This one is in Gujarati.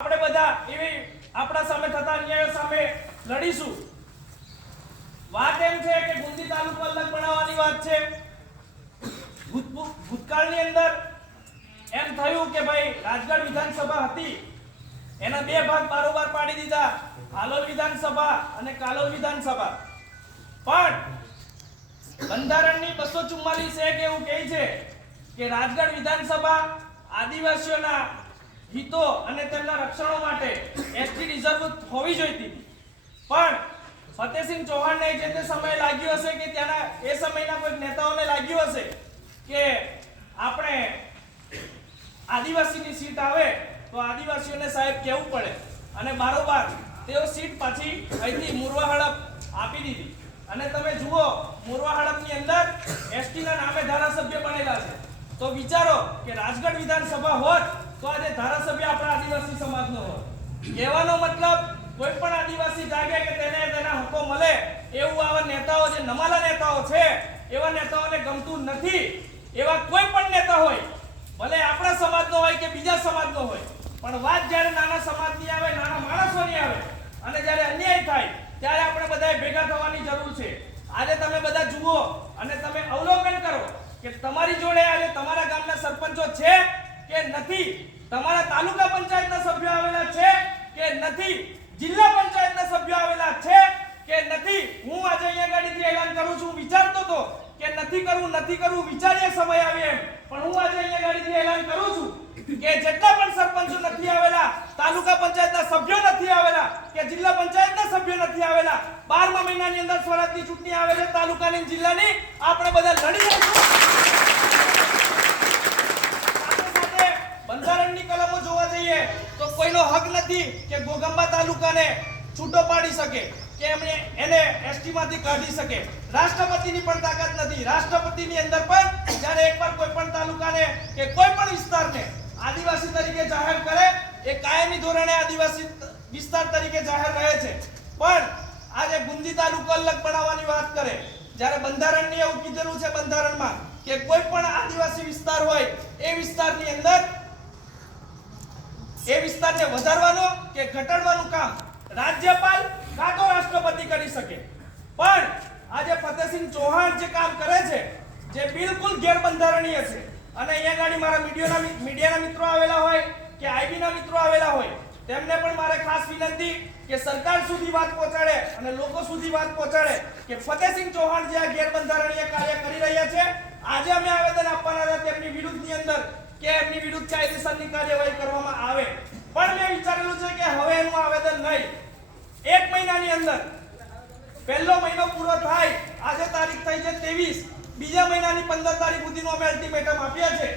આપણે બધા એવી આપણા સામે થતા અન્યાયો સામે લડીશું। વાત એમ છે કે ગુંદી તાલુકો અલગ બનાવવાની વાત છે। ભૂતકાળની અંદર એમ થયું કે ભાઈ રાજગઢ વિધાનસભા હતી એના બે ભાગ બારોબાર પાડી દીધા, હાલોલ વિધાનસભા અને કાલોલ વિધાનસભા। પણ બંધારણની 244 એક એવું કહે છે કે રાજગઢ વિધાનસભા આદિવાસીઓના હિતો અને તેમના રક્ષણો માટે એસટી રિઝર્વ હોવી જોઈતી। પણ ફતેહસિંહ ચૌહાણને જે તે સમય લાગ્યું હશે કે ત્યાંના એ સમયના કોઈ નેતાઓને લાગ્યું હશે કે આપણે આદિવાસીની સીટ આવે તો આદિવાસીઓને સાહેબ કહેવું પડે અને બારોબાર તેઓ સીટ પાછી અહીંથી મોરવા હડપ આપી દીધી। અને તમે જુઓ મોરવા હડપની અંદર એસટીના નામે ધારાસભ્ય બનેલા છે। તો વિચારો કે રાજગઢ વિધાનસભા હોત તો આજે ધારાસભ્ય આપણા આદિવાસી સમાજનો હોત। કહેવાનો મતલબ કોઈ પણ આદિવાસી જાગે કે તેને તેના હકો મળે એવું આવા નેતાઓ જે નમાલા નેતાઓ છે એવા નેતાઓને ગમતું નથી। એવા કોઈ પણ નેતા હોય ભલે આપણા સમાજનો હોય કે બીજા સમાજનો હોય, પણ વાત જ્યારે નાના સમાજની આવે, નાના માણસોની આવે અને જ્યારે અન્યાય થાય ત્યારે આપણે બધાએ ભેગા થવાની જરૂર છે। આજે તમે બધા જુઓ અને તમે અવલોકન કરો કે તમારી જોડે આજે તમારા ગામના સરપંચો છે કે નથી, તમારા તાલુકા પંચાયતના સભ્યો આવેલા છે કે નથી, જિલ્લા પંચાયતના સભ્યો આવેલા છે કે નથી। હું આજે અહીંયા ગાડીથી એલાન કરું છું, વિચારતો તો કે નથી કરવું વિચારીએ સમય આવે એમ, પણ હું આજે અહીંયા ગાડીથી એલાન કરું છું કે જેટલા પણ સરપંચો નથી આવેલા, તાલુકા પંચાયતના સભ્યો નથી આવેલા કે જિલ્લા પંચાયતના સભ્યો નથી આવેલા, 12મા મહિનાની અંદર સ્વરાજની ચૂંટણી આવે છે તાલુકાની જિલ્લાની, આપણે બધા લડી રહીશું। બંધારણની કલમો જોવા જઈએ તો કોઈનો હક નથી કે ગોગંબા તાલુકાને છૂટો પાડી શકે કે એને એસટી માંથી કાઢી શકે। રાષ્ટ્રપતિની પણ તાકાત નથી। રાષ્ટ્રપતિની અંદર પણ જ્યારે એકવાર કોઈ પણ તાલુકાને કે કોઈ પણ વિસ્તારને આદિવાસી તરીકે જાહેર કરે એ કાયમી ધોરણે આદિવાસી વિસ્તાર તરીકે જાહેર રહે છે। પણ આજે ગુંદી તાલુકો અલગ બનાવવાની વાત કરે જ્યારે બંધારણની એવું કીધેલું છે બંધારણમાં કે કોઈ પણ આદિવાસી વિસ્તાર હોય એ વિસ્તારની અંદર એ વિસ્તારને વધારવાનો કે ઘટાડવાનું કામ રાજ્યપાલ કાં તો રાષ્ટ્રપતિ કરી શકે। પણ આજે ફતેહસિંહ ચૌહાણ જે કામ કરે છે જે બિલકુલ ગેરબંધારણીય છે અને અહીંયા ગાડી મારા મીડિયાના મિત્રો આવેલા હોય કે આઈબીના મિત્રો આવેલા હોય તેમને પણ મારે ખાસ વિનંતી કે સરકાર સુધી વાત પહોંચાડે અને લોકો સુધી વાત પહોંચાડે કે ફતેહસિંહ ચૌહાણ જે આ ગેરબંધારણીય કાર્ય કરી રહ્યા છે, આજે અમે આવેદન આપવાના હતા તેમની વિરુદ્ધની અંદર કે એમની વિરુદ્ધ કાયદેસરની કાર્યવાહી કરવામાં આવે। પણ મેં વિચારેલું છે કે હવે એનું આવેદન નહીં, 1 મહિનાની અંદર, પહેલો મહિનો પૂરો થાય, આજે તારીખ થઈ છે 23, બીજા મહિનાની 15 તારીખ સુધીનો અમે અલ્ટિમેટમ આપ્યા છે।